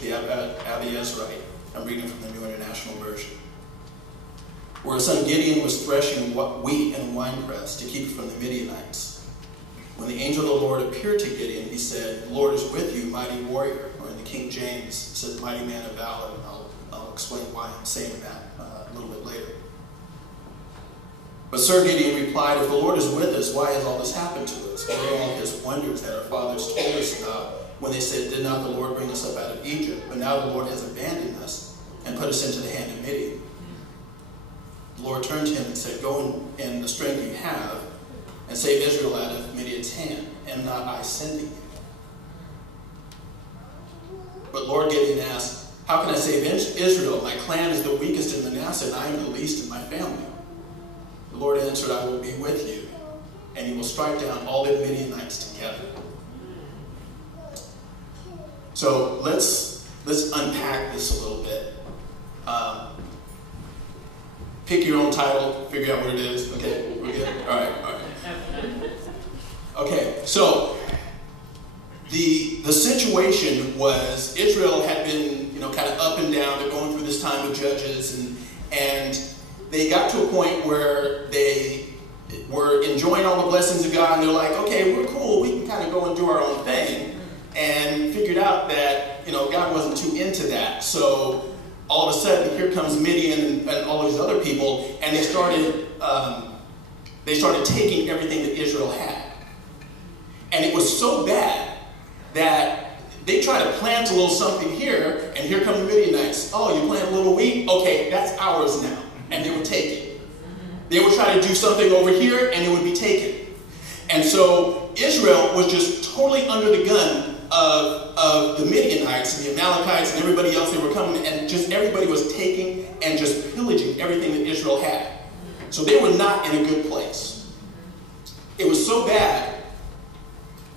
the Abiezrite. I'm reading from the New International Version. Where his son Gideon was threshing wheat in a winepress to keep it from the Midianites. When the angel of the Lord appeared to Gideon, he said, "The Lord is with you, mighty warrior." Or in the King James, it says, "mighty man of valor." And I'll explain why I'm saying that a little bit later. But Sir Gideon replied, "If the Lord is with us, why has all this happened to us? What are all his wonders that our fathers told us about when they said, 'Did not the Lord bring us up out of Egypt?' But now the Lord has abandoned us and put us into the hand of Midian." The Lord turned to him and said, "Go in the strength you have and save Israel out of Midian's hand. Am not I sending you?" But Lord Gideon asked, "How can I save Israel? My clan is the weakest in Manasseh, and I am the least in my family." The Lord answered, "I will be with you, and you will strike down all the Midianites together." So let's unpack this a little bit. Pick your own title, figure out what it is. Okay, we're good? All right. Okay, so the situation was Israel had been, kind of up and down. They're going through this time of Judges, and they got to a point where they were enjoying all the blessings of God, and they're like, okay, we're cool. We can kind of go and do our own thing, and figured out that, God wasn't too into that. So all of a sudden, here comes Midian and all these other people, and they started taking everything that Israel had. And it was so bad that they tried to plant a little something here, and here come the Midianites. "Oh, you plant a little wheat? Okay, that's ours now." And they would take it. They would try to do something over here, and it would be taken. And so Israel was just totally under the gun of the Midianites and the Amalekites and everybody else. They were coming, and just everybody was taking and just pillaging everything that Israel had. So they were not in a good place. It was so bad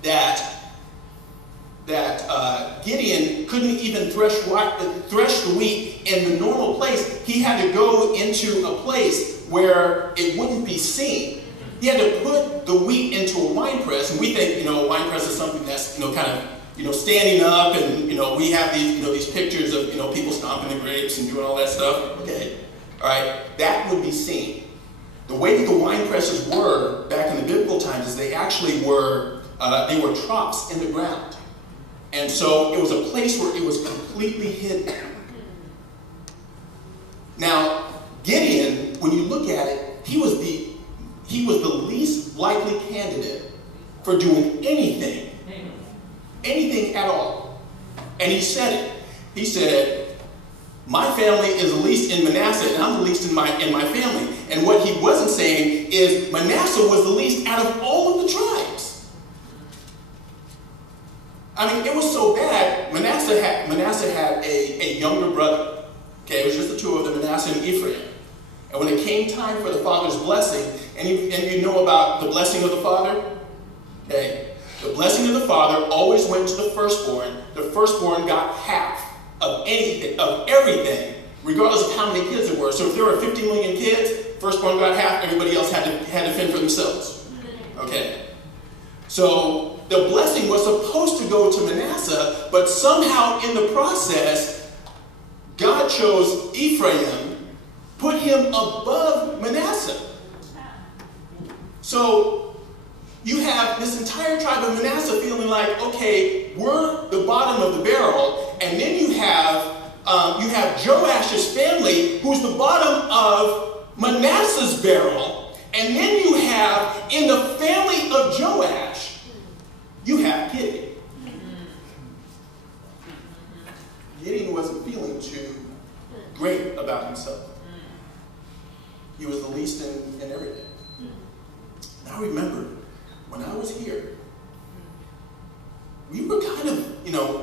that Gideon couldn't even thresh the wheat in the normal place. He had to go into a place where it wouldn't be seen. He had to put the wheat into a wine press, and we think, a wine press is something that's, kind of, standing up, and, we have these pictures of, people stomping the grapes and doing all that stuff. Okay, all right, that would be seen. The way that the wine presses were back in the biblical times is they actually were, they were troughs in the ground. And so it was a place where it was completely hidden. Now, Gideon, when you look at it, he was the least likely candidate for doing anything at all. And he said it. He said, "My family is the least in Manasseh, and I'm the least in my family." And what he wasn't saying is Manasseh was the least out of all of the tribes. I mean, it was so bad. Manasseh had a younger brother. Okay, it was just the two of them, Manasseh and Ephraim. And when it came time for the father's blessing, and you know about the blessing of the father? Okay, the blessing of the father always went to the firstborn. The firstborn got half of everything, regardless of how many kids there were. So if there were 50 million kids, firstborn got half, everybody else had to fend for themselves. Okay, so the blessing was supposed to go to Manasseh, but somehow in the process, God chose Ephraim, put him above Manasseh. So you have this entire tribe of Manasseh feeling like, okay, we're the bottom of the barrel, and then you have Joash's family, who's the bottom of Manasseh's barrel, and then you have in the family of Joash, you have Gideon. Gideon wasn't feeling too great about himself. He was the least in everything. Now remember, when I was here, we were kind of the,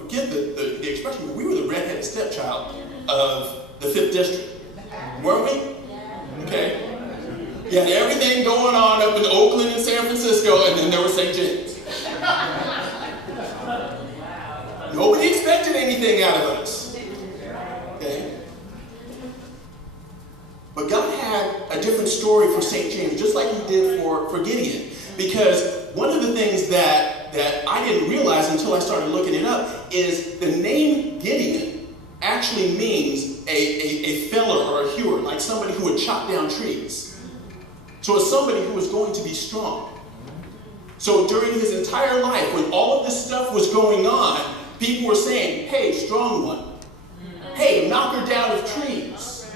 forget the expression, but we were the redheaded stepchild of the 5th District. Weren't we? Okay. You had everything going on up in Oakland and San Francisco, and then there was St. James. Nobody expected anything out of us. Okay? But God had a different story for St. James, just like he did for Gideon. Because one of the things that that I didn't realize until I started looking it up is the name Gideon actually means a feller or a hewer, like somebody who would chop down trees. So it's somebody who was going to be strong. So during his entire life, when all of this stuff was going on, people were saying, hey, strong one. Hey, knocker down of trees.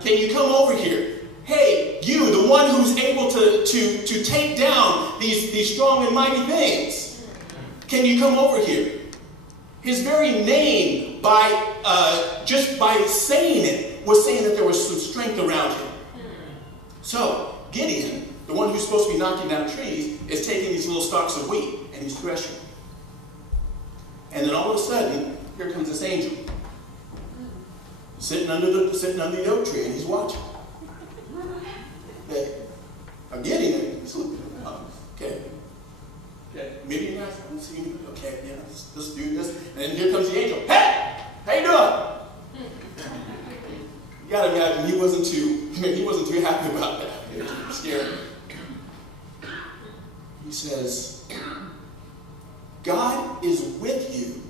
Can you come over here? Hey, you, the one who's able to take down these strong and mighty things. Can you come over here? His very name, just by saying it, was saying that there was some strength around him. So, Gideon, the one who's supposed to be knocking down trees, is taking these little stalks of wheat and he's threshing. And then all of a sudden, here comes this angel. Sitting under the oak tree and he's watching. Hey, I'm getting it. He's looking around. Okay. Maybe you guys haven't seen it. Okay, yeah, let's do this. And then here comes the angel. Hey! How you doing? You gotta imagine he wasn't too happy about that. It was scary. He says, God is with you,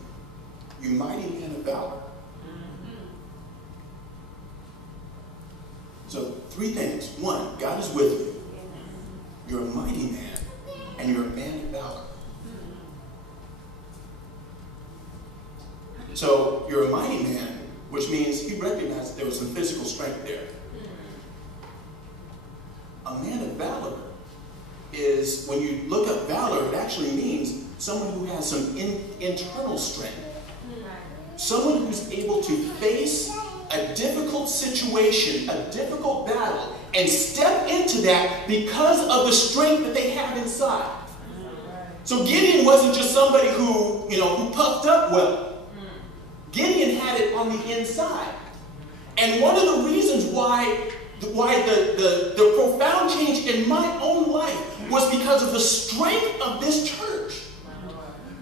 you mighty man of valor. So, 3 things. 1, God is with you. You're a mighty man, and you're a man of valor. So, you're a mighty man, which means he recognized that there was some physical strength there. A man of valor is, when you look up valor, it actually means someone who has some internal strength. Someone who's able to face a difficult situation, a difficult battle, and step into that because of the strength that they have inside. So Gideon wasn't just somebody who puffed up well. Gideon had it on the inside. And one of the reasons why the profound change in my own life was because of the strength of this church.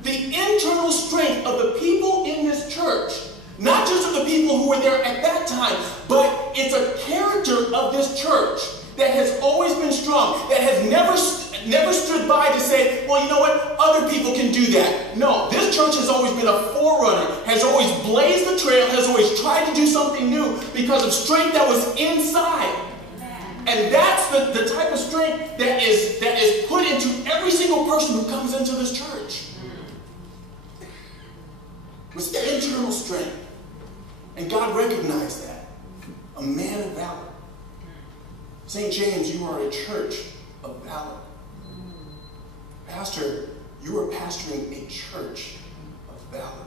The internal strength of the people in this church. Not just of the people who were there at that time, but it's a character of this church that has always been strong, that has never stood by to say, well, you know what, other people can do that. No, this church has always been a forerunner, has always blazed the trail, has always tried to do something new because of strength that was inside. And that's the type of strength that is put into every single person who comes into this church. Was internal strength. And God recognized that. A man of valor. St. James, you are a church of valor. Pastor, you are pastoring a church of valor.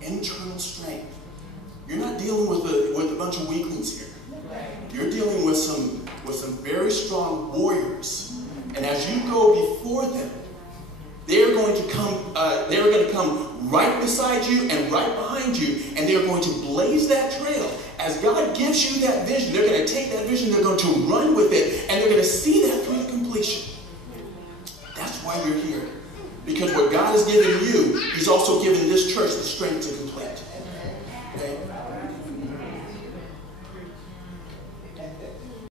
Internal strength. You're not dealing with a bunch of weaklings here. You're dealing with some very strong warriors. And as you go before them, they're going to come right beside you and right behind you, and they're going to blaze that trail. As God gives you that vision, they're going to take that vision, they're going to run with it, and they're going to see that through to completion. That's why you're here. Because what God has given you, He's also given this church the strength to complete.